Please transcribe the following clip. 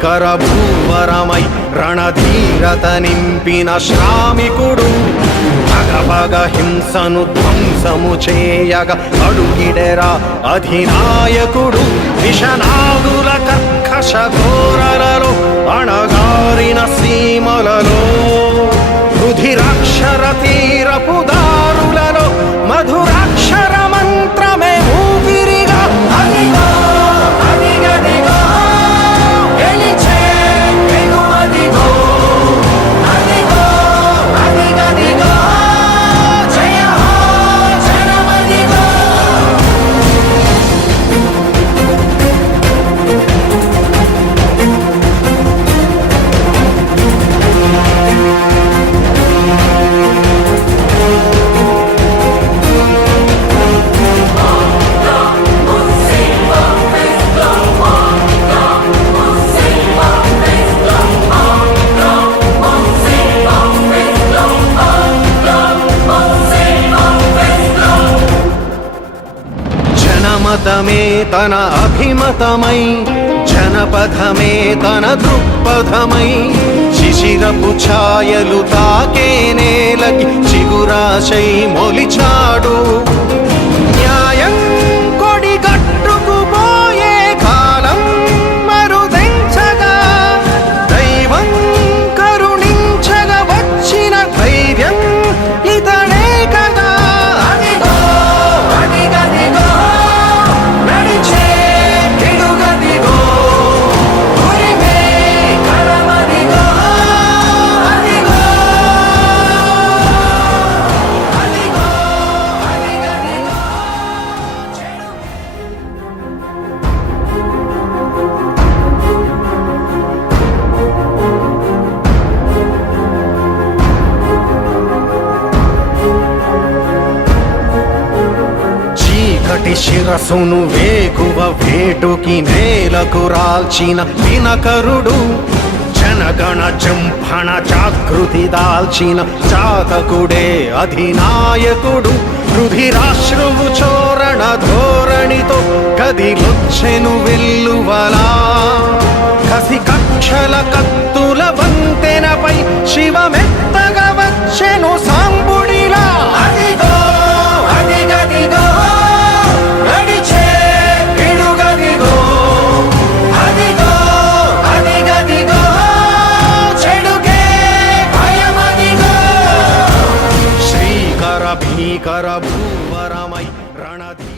భీకర భూవరమై రణధీరత నింపిన శ్రామికుడు పగపగ హింసను ధ్వంసము చేయగ అడుగిడెరా అధినాయకుడు విషనాగుల కర్కశ ఘోరలలో అణగారిన సీమలలో రుధిరాక్షర తీరపు దారులలో మధురాక్షర మంత్రమే ఊపిరిగా అదిగో అదిగదిగో గెలిచే వెలువదిగో అదిగో అదిగదిగో జయ హో జనమదిగో జనమతమే తన అభిమతమై జనపథమే తన దృక్పథమై శిశిరపు ఛాయలు తాకే నేలకి చిగురాశై మొలిచాడు న్యాయం కొడిగట్టుకుపోయే కాలం మరుదెంచగా దైవం కరుణించగా వచ్చిన ధైర్యం ఇతడే కదా అదిగో అదిగదిగో నడిచే పిడుగదిగో ఉరిమే కరమదిగో అదిగో అదిగో అదిగదిగో చీకటి శిరసును వేకువ వేటుకి నేలకు రాల్చిన దినకరుడు జనగణ జంభణ జాగృతి దాల్చిన చాతకుడే అధినాయకుడు రుధిరాశ్రువు చోరణ ధోరణితో కదిలొచ్చెను వెల్లువలా కసి కక్షల కత్తుల వంతెనపై శివమెత్తగా వచ్చెను సాంబుడిలా అదిగో అదిగదిగో నడిచే పిడుగదిగో అదిగో అదిగదిగో చెడుకే భయమదిగో శ్రీకర భీకర భూవరమై రణధీ